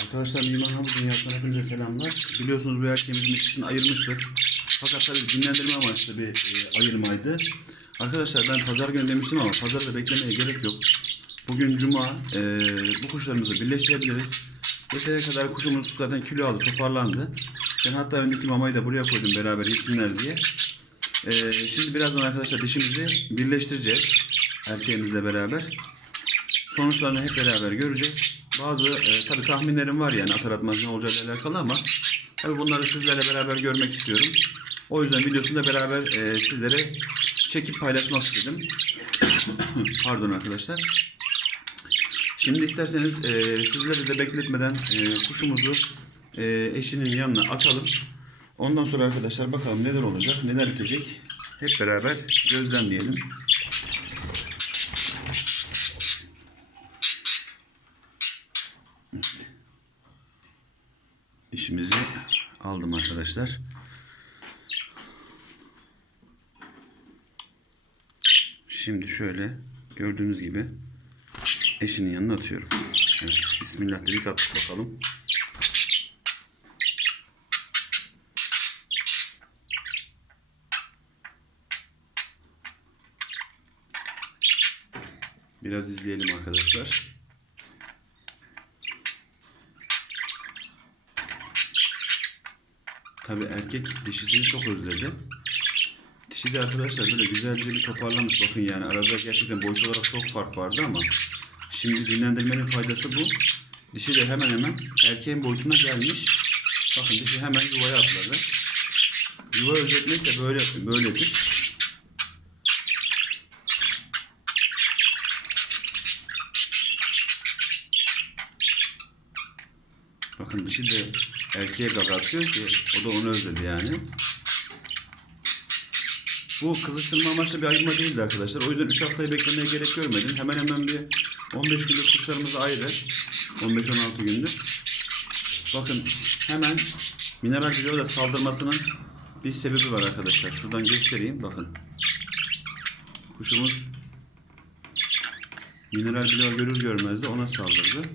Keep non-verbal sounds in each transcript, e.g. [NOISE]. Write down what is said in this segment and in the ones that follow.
Arkadaşlar Mimar Havuz Dünyası'ndan hepinize selamlar. Biliyorsunuz bu erkeğimizin ikisini ayırmıştık. Fakat tabii dinlendirme amaçlı bir e, ayırmaydı. Arkadaşlar ben pazar günü demiştim ama pazarda beklemeye gerek yok. Bugün cuma e, bu kuşlarımızı birleştirebiliriz. Geçene kadar kuşumuz zaten kilo aldı, toparlandı. Ben hatta öndeki mamayı da buraya koydum beraber yesinler diye. E, şimdi birazdan arkadaşlar dişimizi birleştireceğiz. Erkeğimizle beraber. Sonuçlarını hep beraber göreceğiz. Bazı e, tabii tahminlerim var yani atar atmaz ne olacağıyla alakalı ama tabii bunları sizlerle beraber görmek istiyorum. O yüzden videosunu da beraber e, sizlere çekip paylaşmak istedim. [COUGHS] Pardon arkadaşlar. Şimdi isterseniz e, sizleri de bekletmeden e, kuşumuzu e, eşinin yanına atalım. Ondan sonra arkadaşlar bakalım neler olacak, neler bitecek. Hep beraber gözlemleyelim. Dişimizi aldım arkadaşlar. Şimdi şöyle gördüğünüz gibi eşinin yanına atıyorum. Evet, Bismillah dedik attık bakalım. Biraz izleyelim arkadaşlar. Tabi erkek dişisini çok özledi. Dişi de arkadaşlar böyle güzelce bir toparlamış. Bakın yani arada gerçekten boyut olarak çok fark vardı ama şimdi dinlendirmenin faydası bu. Dişi de hemen hemen erkeğin boyutuna gelmiş. Bakın dişi hemen yuvaya atladı. Yuva özetmek de böyle böyledir. Bakın dişi de erkeğe atıyor ki o da onu özledi yani. Bu kızıştırma amaçlı bir ayırma değildi arkadaşlar. O yüzden 3 haftayı beklemeye gerek görmedim. Hemen hemen bir 15 gündür kuşlarımız ayrı. 15-16 gündür. Bakın hemen mineral bloğa saldırmasının bir sebebi var arkadaşlar. Şuradan göstereyim. Bakın. Kuşumuz mineral bloğa görür görmez de ona saldırdı.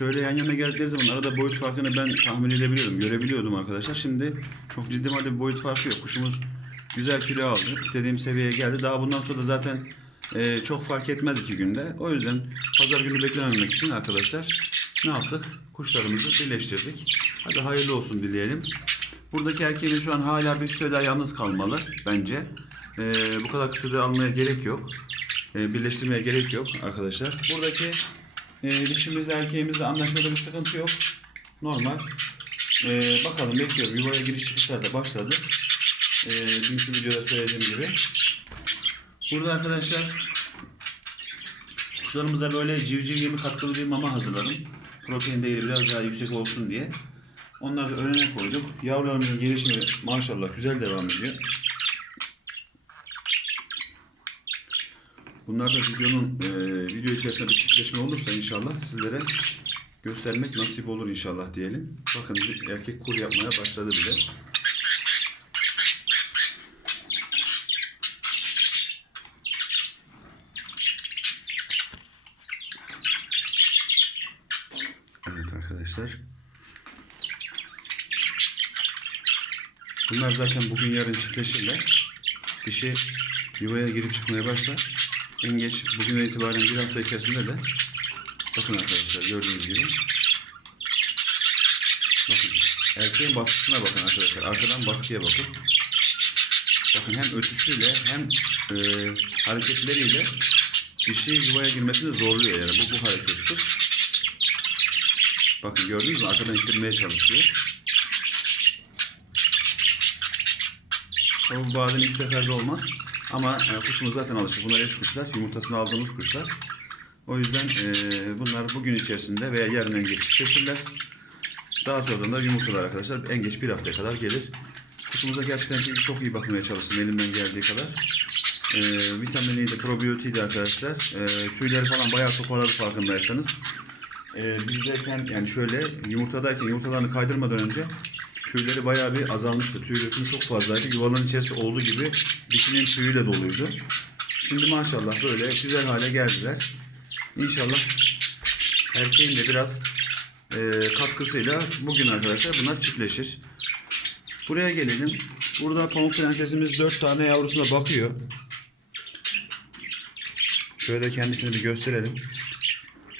Şöyle yan yana geldikleri zaman arada boyut farkını ben tahmin edebiliyordum, görebiliyordum arkadaşlar. Şimdi çok ciddi madde bir boyut farkı yok. Kuşumuz güzel kilo aldı. istediğim seviyeye geldi. Daha bundan sonra da zaten e, çok fark etmez iki günde. O yüzden pazar günü beklememek için arkadaşlar ne yaptık? Kuşlarımızı birleştirdik. Hadi hayırlı olsun dileyelim. Buradaki erkeğimiz şu an hala bir süre daha yalnız kalmalı bence. E, bu kadar kısa süre almaya gerek yok. E, birleştirmeye gerek yok arkadaşlar. Buradaki e, dişimizle erkeğimizle anlaşmada bir sıkıntı yok. Normal. E, bakalım bekliyorum. Yuvaya giriş çıkışlar da başladı. E, dünkü videoda söylediğim gibi. Burada arkadaşlar kuşlarımıza böyle civciv yemi katkılı bir mama hazırladım. Protein değeri biraz daha yüksek olsun diye. Onları da önüne koyduk. Yavrularımızın gelişimi maşallah güzel devam ediyor. Bunlar da videonun e, video içerisinde bir çiftleşme olursa inşallah sizlere göstermek nasip olur inşallah diyelim. Bakın erkek kur yapmaya başladı bile. Evet arkadaşlar. Bunlar zaten bugün yarın çiftleşirler. Dişi yuvaya girip çıkmaya başlar. En geç bugün itibaren bir hafta içerisinde de bakın arkadaşlar gördüğünüz gibi. Bakın erkeğin baskısına bakın arkadaşlar. Arkadan baskıya bakın. Bakın hem ötüşüyle hem e, hareketleriyle dişi yuvaya girmesini zorluyor yani. Bu, bu harekettir. Bakın gördünüz mü? Arkadan ittirmeye çalışıyor. Tabii bu bazen ilk seferde olmaz. Ama e, kuşumuz zaten alışık. Bunlar eş kuşlar. Yumurtasını aldığımız kuşlar. O yüzden e, bunlar bugün içerisinde veya yarın en geç çiftleşirler. Daha sonradan da yumurtalar arkadaşlar en geç bir haftaya kadar gelir. Kuşumuza gerçekten çok iyi bakmaya çalıştım elimden geldiği kadar. E, vitaminiydi, probiyotiğiydi arkadaşlar. E, tüyleri falan bayağı toparladı farkındaysanız. E, bizdeyken yani şöyle yumurtadayken yumurtalarını kaydırmadan önce tüyleri bayağı bir azalmıştı. Tüy dökümü çok fazlaydı. Yuvaların içerisi olduğu gibi dişinin tüyüyle doluydu. Şimdi maşallah böyle güzel hale geldiler. İnşallah erkeğin de biraz e, katkısıyla bugün arkadaşlar bunlar çiftleşir. Buraya gelelim. Burada pamuk prensesimiz 4 tane yavrusuna bakıyor. Şöyle kendisini bir gösterelim.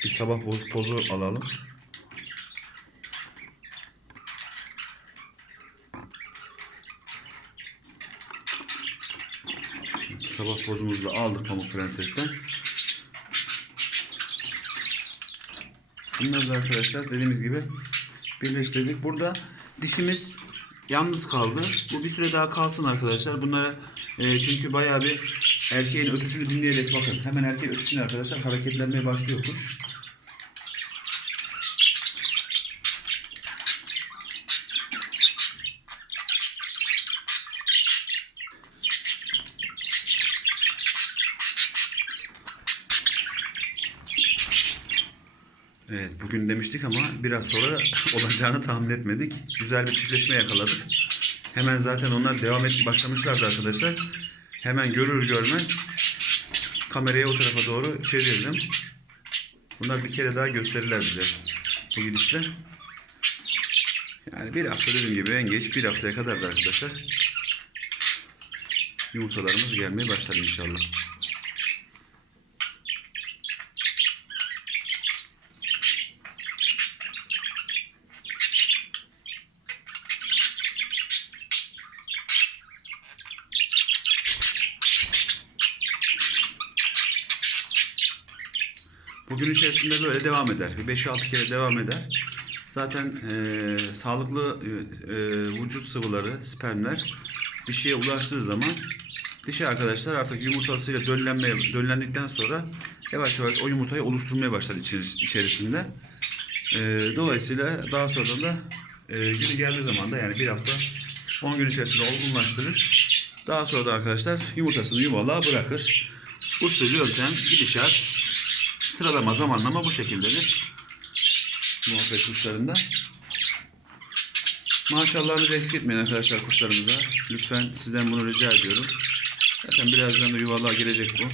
Bir sabah poz, pozu alalım. Sabah pozumuzu aldık Pamuk Prenses'ten. Bunları da arkadaşlar dediğimiz gibi birleştirdik. Burada dişimiz yalnız kaldı. Bu bir süre daha kalsın arkadaşlar. Bunlara e, çünkü bayağı bir erkeğin ötüşünü dinleyerek bakın. Hemen erkeğin ötüşünü arkadaşlar hareketlenmeye başlıyor kuş. Evet bugün demiştik ama biraz sonra [LAUGHS] olacağını tahmin etmedik. Güzel bir çiftleşme yakaladık. Hemen zaten onlar devam et başlamışlardı arkadaşlar. Hemen görür görmez kamerayı o tarafa doğru çevirdim. Bunlar bir kere daha gösterirler bize bu gidişle. Yani bir hafta dediğim gibi en geç bir haftaya kadar da arkadaşlar yumurtalarımız gelmeye başlar inşallah. Bugün içerisinde böyle devam eder. Bir 5-6 kere devam eder. Zaten eee, sağlıklı eee, vücut sıvıları, spermler bir şeye ulaştığı zaman dişi arkadaşlar artık yumurtasıyla döllenmeye, döllendikten sonra yavaş yavaş o yumurtayı oluşturmaya başlar içeris- içerisinde. Eee, dolayısıyla daha sonra da eee günü geldiği zaman da yani bir hafta 10 gün içerisinde olgunlaştırır. Daha sonra da arkadaşlar yumurtasını yuvalığa bırakır. Usul yöntem gidişat Sıralama zamanlama bu şekildedir. Muhabbet kuşlarında. Maşallahınızı eksik arkadaşlar kuşlarımıza. Lütfen sizden bunu rica ediyorum. Zaten birazdan da yuvalığa girecek bu.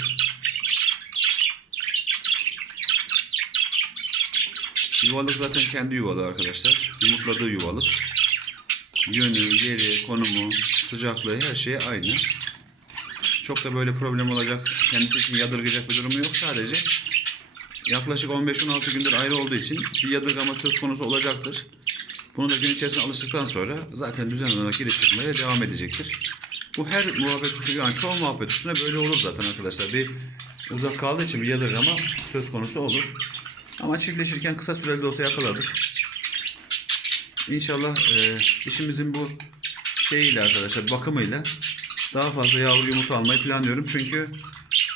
Yuvalık zaten kendi yuvalığı arkadaşlar. Yumurtladığı yuvalık. Yönü, yeri, konumu, sıcaklığı her şey aynı. Çok da böyle problem olacak, kendisi için yadırgayacak bir durumu yok. Sadece yaklaşık 15-16 gündür ayrı olduğu için bir yadırgama söz konusu olacaktır. Bunu da gün içerisinde alıştıktan sonra zaten düzenli olarak girip çıkmaya devam edecektir. Bu her muhabbet kuşu yani çoğu muhabbet kuşuna böyle olur zaten arkadaşlar. Bir uzak kaldığı için bir yadırgama söz konusu olur. Ama çiftleşirken kısa süreli de olsa yakaladık. İnşallah e, işimizin bu şeyiyle arkadaşlar bakımıyla daha fazla yavru yumurta almayı planlıyorum. Çünkü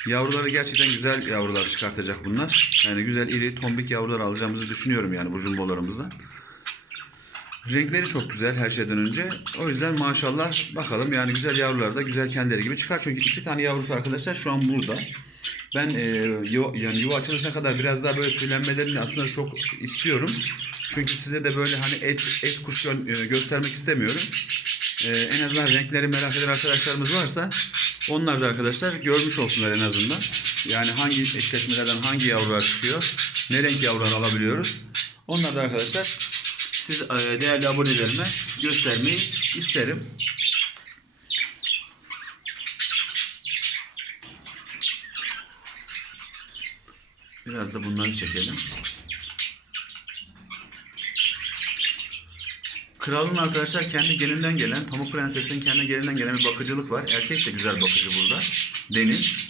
Yavruları gerçekten güzel yavrular çıkartacak bunlar. Yani güzel iri tombik yavrular alacağımızı düşünüyorum yani bu jumbolarımızda. Renkleri çok güzel her şeyden önce. O yüzden maşallah bakalım yani güzel yavrular da güzel kendileri gibi çıkar. Çünkü iki tane yavrusu arkadaşlar şu an burada. Ben e, yuva, yani yuva açılışına kadar biraz daha böyle tüylenmelerini aslında çok istiyorum. Çünkü size de böyle hani et et kuş e, göstermek istemiyorum. E, en azından renkleri merak eden arkadaşlarımız varsa onlar da arkadaşlar görmüş olsunlar en azından. Yani hangi eşleşmelerden hangi yavrular çıkıyor, ne renk yavrular alabiliyoruz. Onlar da arkadaşlar siz e, değerli abonelerime göstermeyi isterim. Biraz da bunları çekelim. Kralın arkadaşlar kendi gelinden gelen, Pamuk Prenses'in kendi gelinden gelen bir bakıcılık var. Erkek de güzel bakıcı burada. Deniz.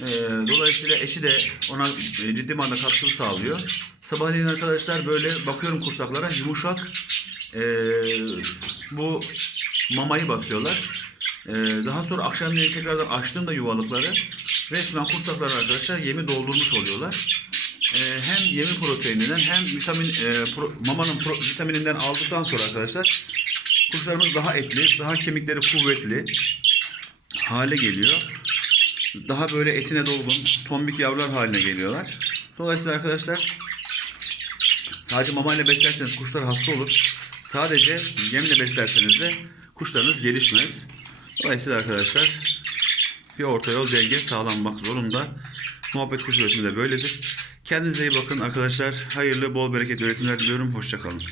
Ee, dolayısıyla eşi de ona e, ciddi manada katkı sağlıyor. Sabahleyin arkadaşlar böyle bakıyorum kursaklara yumuşak e, bu mamayı basıyorlar. E, daha sonra akşamleyin tekrardan açtığımda yuvalıkları resmen kursaklar arkadaşlar yemi doldurmuş oluyorlar. Ee, hem yemi proteininden hem vitamin e, pro- mamanın pro- vitamininden aldıktan sonra arkadaşlar kuşlarımız daha etli, daha kemikleri kuvvetli hale geliyor. Daha böyle etine dolgun, tombik yavrular haline geliyorlar. Dolayısıyla arkadaşlar sadece mamayla beslerseniz kuşlar hasta olur. Sadece yemle beslerseniz de kuşlarınız gelişmez. Dolayısıyla arkadaşlar bir orta yol denge sağlanmak zorunda. Muhabbet kuş üretimi de böyledir. Kendinize iyi bakın arkadaşlar. Hayırlı, bol bereketli üretimler diliyorum. Hoşçakalın.